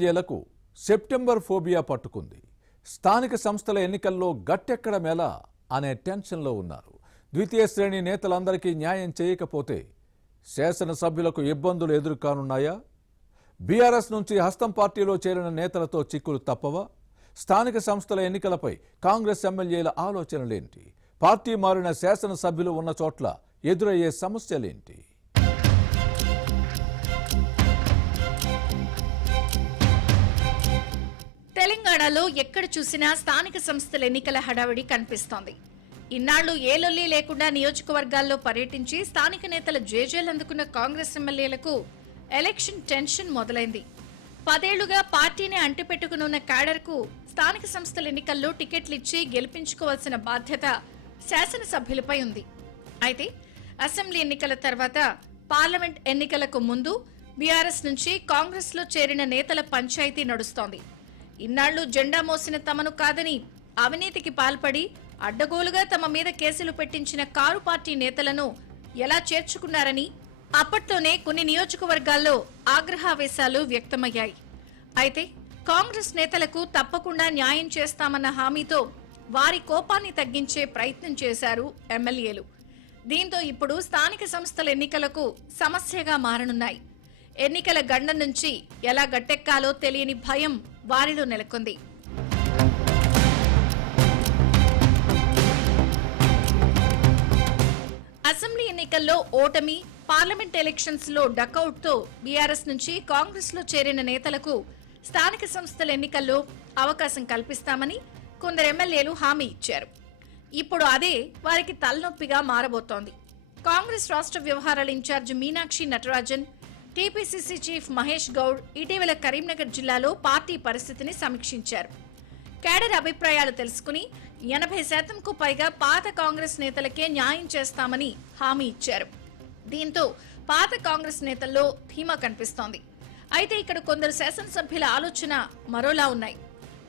ఎన్నికలకు September phobia పట్టుకుంది. స్థానిక సంస్థల ఎన్నికల్లో గట్టెక్కడం ఎలా అనే టెన్షన్లో ఉన్నారు. ద్వితీయ శ్రేణి నేతలందరికీ న్యాయం చేయకపోతే శాసనసభ్యులకు ఇబ్బందులు ఎదురుకానున్నాయా? బీఆర్ఎస్ నుంచి హస్తం పార్టీలో చేరిన నేతలతో చిక్కులు తప్పవా? స్థానిక సంస్థల ఎన్నికలపై కాంగ్రెస్ ఎమ్మెల్యేల ఆలోచనలేంటి? పార్టీ మారిన శాసనసభ్యులు ఉన్న చోట్ల ఎదురయ్యే సమస్యలేంటి? తెలంగాణలో ఎక్కడ చూసినా స్థానిక సంస్థల ఎన్నికల హడావిడి కనిపిస్తోంది. ఇన్నాళ్లు ఏ లొల్లి లేకుండా నియోజకవర్గాల్లో పర్యటించి స్థానిక నేతల జేజేలందుకున్న కాంగ్రెస్ ఎమ్మెల్యేలకు ఎలక్షన్ టెన్షన్ మొదలైంది. 10 ఏళ్లుగా పార్టీని అంటిపెట్టుకునున్న క్యాడర్కు స్థానిక సంస్థల ఎన్నికల్లో టికెట్లు ఇచ్చి గెలిపించుకోవాల్సిన బాధ్యత శాసనసభ్యులపై ఉంది. అయితే అసెంబ్లీ ఎన్నికల తర్వాత పార్లమెంట్ ఎన్నికలకు ముందు బీఆర్ఎస్ నుంచి కాంగ్రెస్ లో చేరిన నేతల పంచాయతీ నడుస్తోంది. ఇన్నాళ్లు జెండా మోసిన తమను కాదని అవినీతికి పాల్పడి అడ్డగోలుగా తమ మీద కేసులు పెట్టించిన కారు పార్టీ నేతలను ఎలా చేర్చుకున్నారని అప్పట్లోనే కొన్ని నియోజకవర్గాల్లో ఆగ్రహావేశాలు వ్యక్తమయ్యాయి. అయితే కాంగ్రెస్ నేతలకు తప్పకుండా న్యాయం చేస్తామన్న హామీతో వారి కోపాన్ని తగ్గించే ప్రయత్నం చేశారు ఎమ్మెల్యేలు. దీంతో ఇప్పుడు స్థానిక సంస్థల ఎన్నికలకు సమస్యగా మారనున్నాయి. ఎన్నికల గండం నుంచి ఎలా గట్టెక్కాలో తెలియని భయం వారిలో నెలకొంది. అసెంబ్లీ ఎన్నికల్లో ఓటమి, పార్లమెంట్ ఎలక్షన్స్ లో డకౌట్ తో బీఆర్ఎస్ నుంచి కాంగ్రెస్ లో చేరిన నేతలకు స్థానిక సంస్థల ఎన్నికల్లో అవకాశం కల్పిస్తామని కొందరు ఎమ్మెల్యేలు హామీ ఇచ్చారు. ఇప్పుడు అదే వారికి తలనొప్పిగా మారబోతోంది. కాంగ్రెస్ రాష్ట్ర వ్యవహారాల incharge Meenakshi Natarajan, TPCC chief Mahesh Goud ఇటీవల కరీంనగర్ జిల్లాలో పార్టీ పరిస్థితిని సమీక్షించారు. కేడర్ అభిప్రాయాలు తెలుసుకుని 80% పైగా పాత కాంగ్రెస్ నేతలకే న్యాయం చేస్తామని హామీ ఇచ్చారు. దీంతో పాత కాంగ్రెస్ నేతల్లో ధీమా కనిపిస్తోంది. అయితే ఇక్కడ కొందరు శాసనసభ్యుల ఆలోచన మరోలా ఉన్నాయి.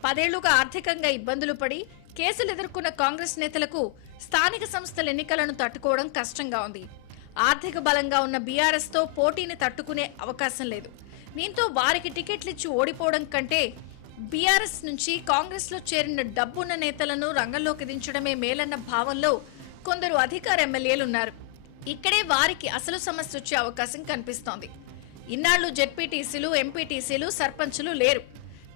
10 ఏళ్లుగా ఆర్థికంగా ఇబ్బందులు పడి కేసులు ఎదుర్కొన్న కాంగ్రెస్ నేతలకు స్థానిక సంస్థల ఎన్నికలను తట్టుకోవడం కష్టంగా ఉంది. ఆర్థిక బలంగా ఉన్న బీఆర్ఎస్ తో పోటీని తట్టుకునే అవకాశం లేదు. దీంతో వారికి టికెట్లు ఇచ్చి ఓడిపోవడం కంటే బీఆర్ఎస్ నుంచి కాంగ్రెస్ లో చేరిన డబ్బున్న నేతలను రంగంలోకి దించడమే మేలన్న భావంలో కొందరు అధికార ఎమ్మెల్యేలున్నారు. ఇక్కడే వారికి అసలు సమస్య వచ్చే అవకాశం కనిపిస్తోంది. ఇన్నాళ్లు జెడ్పీటీసీలు, ఎంపీటీసీలు, సర్పంచులు లేరు.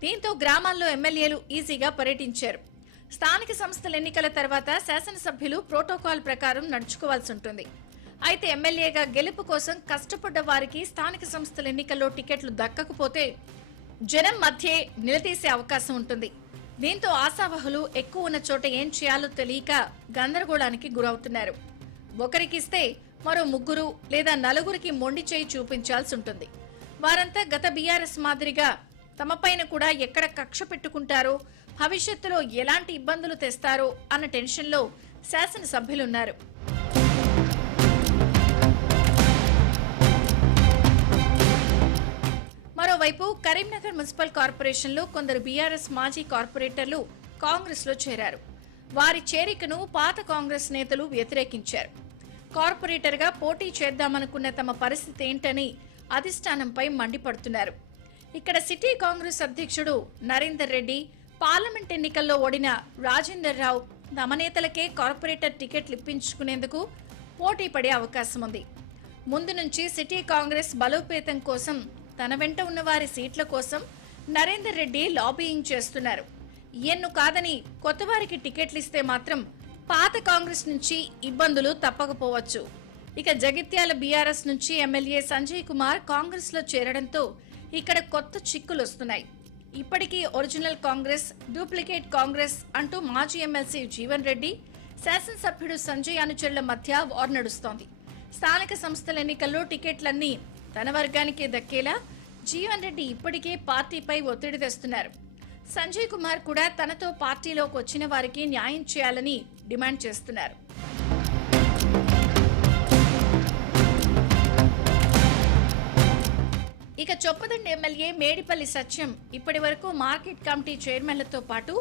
దీంతో గ్రామాల్లో ఎమ్మెల్యేలు ఈజీగా పర్యటించారు. స్థానిక సంస్థల ఎన్నికల తర్వాత శాసనసభ్యులు ప్రోటోకాల్ ప్రకారం నడుచుకోవాల్సి ఉంటుంది. అయితే ఎమ్మెల్యేగా గెలుపు కోసం కష్టపడ్డ వారికి స్థానిక సంస్థల ఎన్నికల్లో టికెట్లు దక్కకపోతే జనం మధ్య నిలదీసే అవకాశం ఉంటుంది. దీంతో ఆశావహులు ఎక్కువ ఉన్న చోట ఏం చేయాలో తెలియక గందరగోళానికి గురవుతున్నారు. ఒకరికిస్తే మరో 3 లేదా 4 మొండి చేయి చూపించాల్సి ఉంటుంది. వారంతా గత బీఆర్ఎస్ మాదిరిగా తమపైన కూడా ఎక్కడ కక్ష పెట్టుకుంటారో, భవిష్యత్తులో ఎలాంటి ఇబ్బందులు తెస్తారో అన్న టెన్షన్లో శాసనసభ్యులున్నారు. మరోవైపు కరీంనగర్ మున్సిపల్ కార్పొరేషన్లో కొందరు బీఆర్ఎస్ మాజీ కార్పొరేటర్లు కాంగ్రెస్ లో చేరారు. వారి చేరికను పాత కాంగ్రెస్ నేతలు వ్యతిరేకించారు. కార్పొరేటర్ గా పోటీ చేద్దామనుకున్న తమ పరిస్థితి ఏంటని అధిష్టానంపై మండిపడుతున్నారు. ఇక్కడ సిటీ కాంగ్రెస్ అధ్యక్షుడు నరేందర్ రెడ్డి, పార్లమెంట్ ఎన్నికల్లో ఓడిన రాజేందర్ రావు తమ నేతలకే కార్పొరేటర్ టికెట్లు ఇప్పించుకునేందుకు పోటీ పడే అవకాశం ఉంది. ముందు నుంచి సిటీ కాంగ్రెస్ బలోపేతం కోసం తన వెంట ఉన్న వారి సీట్ల కోసం నరేందర్ రెడ్డి లాబీయింగ్ చేస్తున్నారు. ఎన్ను కాదని కొత్త వారికి టికెట్లు ఇస్తే మాత్రం పాత కాంగ్రెస్ నుంచి ఇబ్బందులు తప్పకపోవచ్చు. ఇక జగిత్యాల బీఆర్ఎస్ నుంచి ఎమ్మెల్యే సంజయ్ కుమార్ కాంగ్రెస్ లో చేరడంతో ఇక్కడ కొత్త చిక్కులు వస్తున్నాయి. ఇప్పటికీ ఒరిజినల్ కాంగ్రెస్, డూప్లికేట్ కాంగ్రెస్ అంటూ మాజీ ఎమ్మెల్సీ జీవన్ రెడ్డి, శాసనసభ్యుడు సంజయ్ అనుచరుల మధ్య వార్ నడుస్తోంది. స్థానిక సంస్థల ఎన్నికల్లో టికెట్లన్నీ తన వర్గానికే దక్కేలా జీవన్ రెడ్డి ఇప్పటికే పార్టీపై ఒత్తిడి తెస్తున్నారు. సంజయ్ కుమార్ కూడా తనతో పార్టీలోకి వచ్చిన వారికి న్యాయం చేయాలని డిమాండ్ చేస్తున్నారు. ఇక చొప్పదండి ఎమ్మెల్యే మేడిపల్లి సత్యం ఇప్పటి వరకు మార్కెట్ కమిటీ చైర్మన్లతో పాటు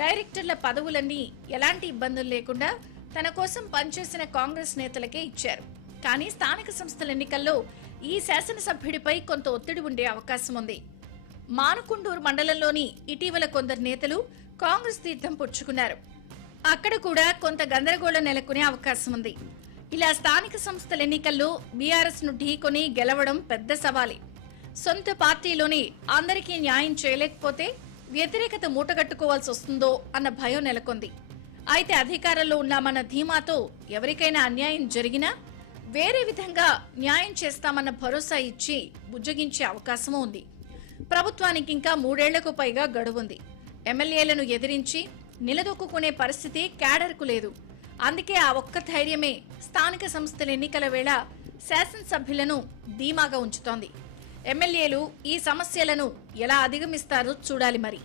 డైరెక్టర్ల పదవులన్నీ ఎలాంటి ఇబ్బందులు లేకుండా తన కోసం పనిచేసిన కాంగ్రెస్ నేతలకే ఇచ్చారు. కానీ స్థానిక సంస్థల ఎన్నికల్లో ఈ శాసనసభ్యుడిపై కొంత ఒత్తిడి ఉండే అవకాశం ఉంది. మానుకొండూరు మండలంలోని ఇటీవల కొందరు నేతలు కాంగ్రెస్ తీర్థం పుచ్చుకున్నారు. అక్కడ కూడా కొంత గందరగోళం నెలకొనే అవకాశం ఉంది. ఇలా స్థానిక సంస్థల ఎన్నికల్లో బీఆర్ఎస్ ను ఢీకొని గెలవడం పెద్ద సవాలే. సొంత పార్టీలోని అందరికీ న్యాయం చేయలేకపోతే వ్యతిరేకత మూటగట్టుకోవాల్సి వస్తుందో అన్న భయం నెలకొంది. అయితే అధికారంలో ఉన్నామన్న ధీమాతో ఎవరికైనా అన్యాయం జరిగినా వేరే విధంగా న్యాయం చేస్తామన్న భరోసా ఇచ్చి బుజ్జగించే అవకాశమూ ఉంది. ప్రభుత్వానికి ఇంకా 3 ఏళ్లకు పైగా గడువుంది. ఎమ్మెల్యేలను ఎదిరించి నిలదొక్కునే పరిస్థితి క్యాడర్కు లేదు. అందుకే ఆ ఒక్క ధైర్యమే స్థానిక సంస్థల ఎన్నికల వేళ శాసనసభ్యులను ధీమాగా ఉంచుతోంది. ఎమ్మెల్యేలు ఈ సమస్యలను ఎలా అధిగమిస్తారో చూడాలి మరి.